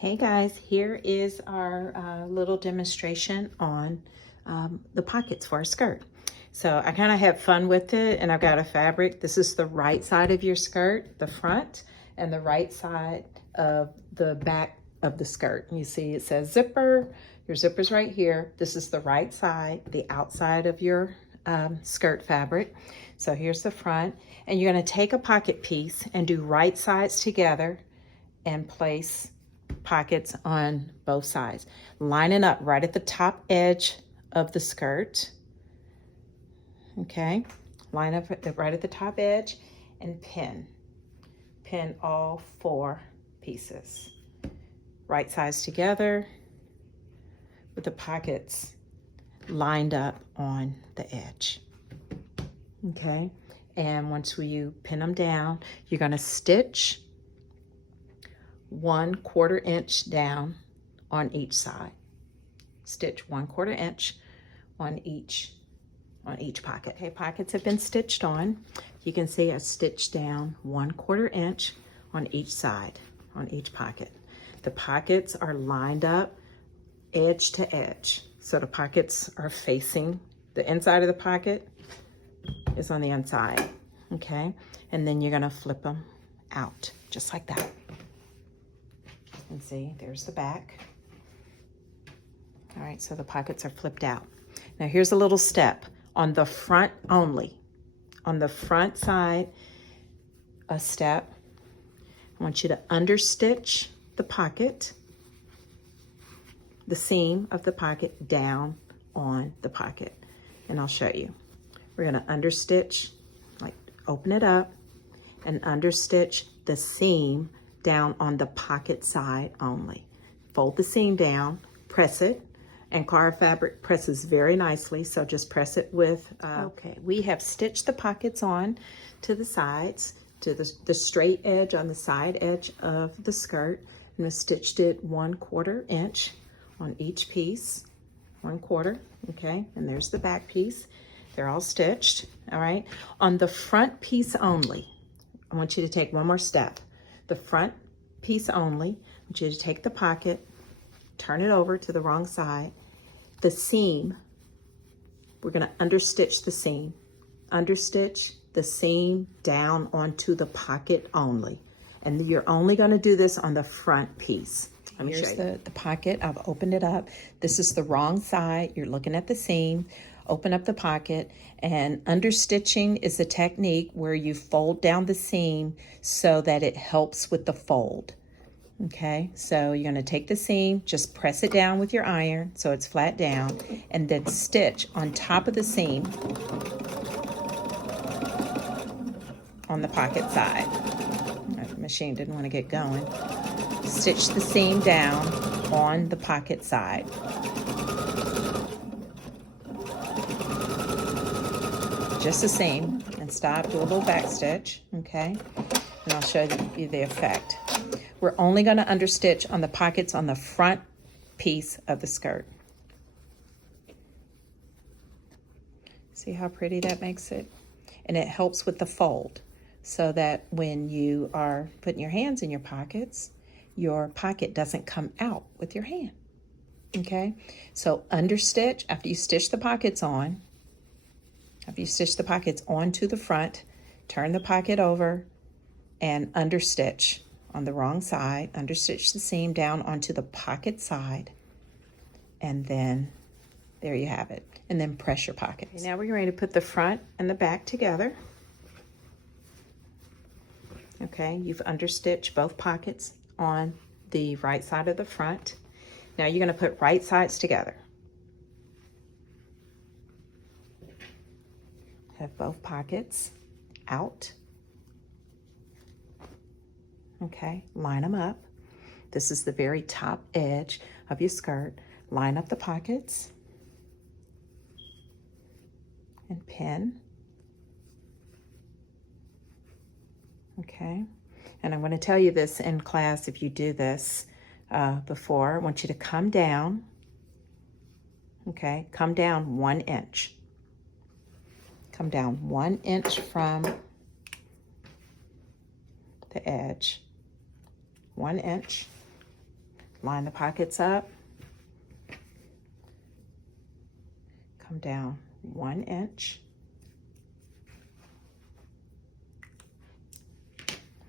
Hey guys, here is our little demonstration on the pockets for a skirt. So I kind of had fun with it, and I've got a fabric. This is the right side of your skirt, the front, and the right side of the back of the skirt. You see it says zipper. Your zipper's right here. This is the right side, the outside of your skirt fabric. So here's the front, and you're going to take a pocket piece and do right sides together and place pockets on both sides, lining up right at the top edge of the skirt. Okay, line up right at the top edge and pin all 4 pieces, right sides together with the pockets lined up on the edge. Okay, and once you pin them down, you're going to stitch 1/4 inch down on each side. Stitch 1/4 inch on each pocket. Okay, pockets have been stitched on. You can see I stitched down 1/4 inch on each side, on each pocket. The pockets are lined up edge to edge. So the pockets are facing, the inside of the pocket is on the inside, okay? And then you're gonna flip them out, just like that. And see, there's the back. All right, so the pockets are flipped out. Now here's a little step on the front only. On the front side, a step. I want you to understitch the pocket, the seam of the pocket down on the pocket. And I'll show you. We're gonna understitch, like open it up and understitch the seam down on the pocket side only. Fold the seam down, press it, and Ankara fabric presses very nicely, so just press it with, okay, we have stitched the pockets on to the sides, to the straight edge on the side edge of the skirt, and we stitched it 1/4 inch on each piece, 1/4, okay, and there's the back piece. They're all stitched, all right. On the front piece only, I want you to take one more step. The front piece only, I want you to take the pocket, turn it over to the wrong side. The seam, we're gonna understitch the seam. Understitch the seam down onto the pocket only. And you're only gonna do this on the front piece. Here's the pocket, I've opened it up. This is the wrong side, you're looking at the seam. Open up the pocket, and understitching is a technique where you fold down the seam so that it helps with the fold. Okay, so you're gonna take the seam, just press it down with your iron so it's flat down, and then stitch on top of the seam on the pocket side. The machine didn't want to get going. Stitch the seam down on the pocket side. Just the seam, and stop, do a little back stitch, okay? And I'll show you the effect. We're only gonna understitch on the pockets on the front piece of the skirt. See how pretty that makes it? And it helps with the fold, so that when you are putting your hands in your pocket doesn't come out with your hand, okay? So understitch, after you stitch the pockets on, after you stitch the pockets onto the front, turn the pocket over and understitch on the wrong side, understitch the seam down onto the pocket side, and then there you have it. And then press your pockets. Okay, now we're ready to put the front and the back together. Okay, you've understitched both pockets on the right side of the front. Now you're gonna put right sides together. Have both pockets out. Okay, line them up. This is the very top edge of your skirt. Line up the pockets and pin. Okay, and I'm going to tell you this in class if you do this before. I want you to come down, okay, come down 1 inch. Come down 1 inch from the edge, 1 inch. line the pockets up, come down 1 inch.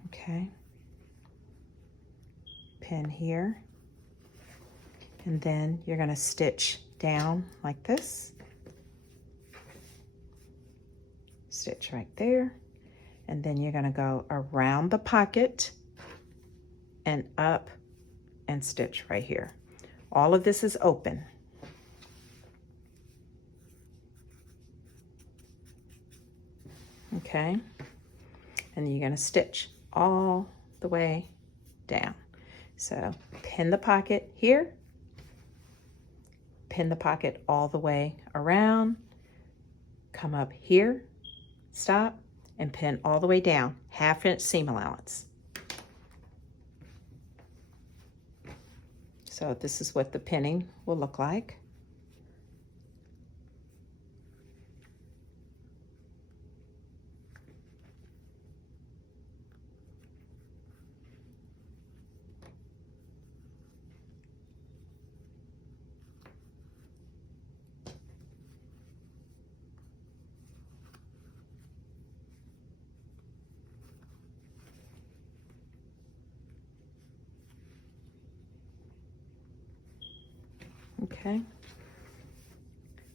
Okay, pin here, and then you're going to stitch down like this, stitch right there, and then you're going to go around the pocket and up and stitch right here. All of this is open. Okay, and then you're going to stitch all the way down. So pin the pocket here, pin the pocket all the way around, come up here, stop, and pin all the way down, 1/2 inch seam allowance. So this is what the pinning will look like. Okay,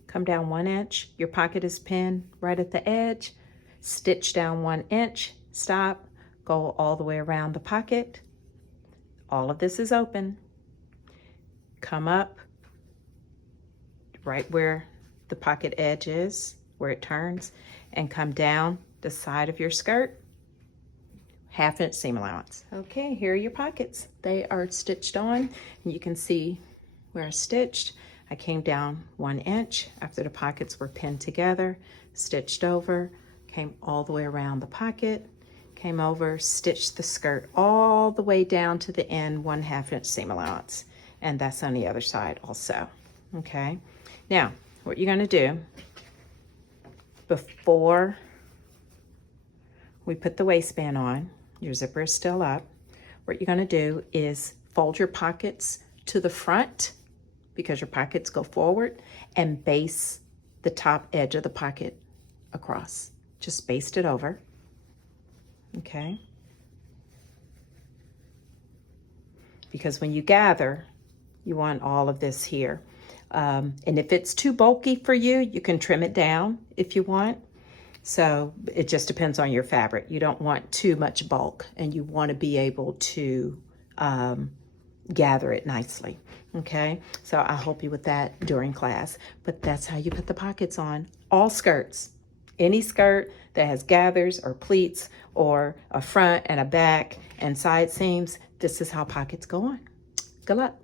come down 1 inch, your pocket is pinned right at the edge, stitch down 1 inch, stop, go all the way around the pocket. All of this is open. Come up right where the pocket edge is, where it turns, and come down the side of your skirt, 1/2 inch seam allowance. Okay, here are your pockets. They are stitched on, and you can see where I stitched. I came down 1 inch after the pockets were pinned together, stitched over, came all the way around the pocket, came over, stitched the skirt all the way down to the end, 1/2 inch seam allowance. And that's on the other side also, okay? Now, what you're gonna do, before we put the waistband on, your zipper is still up, what you're gonna do is fold your pockets to the front, because your pockets go forward, and baste the top edge of the pocket across. Just baste it over, okay? Because when you gather, you want all of this here. And if it's too bulky for you, you can trim it down if you want. So it just depends on your fabric. You don't want too much bulk, and you want to be able to gather it nicely, okay? So I'll help you with that during class, but that's how you put the pockets on all skirts. Any skirt that has gathers or pleats or a front and a back and side seams, this is how pockets go on. Good luck.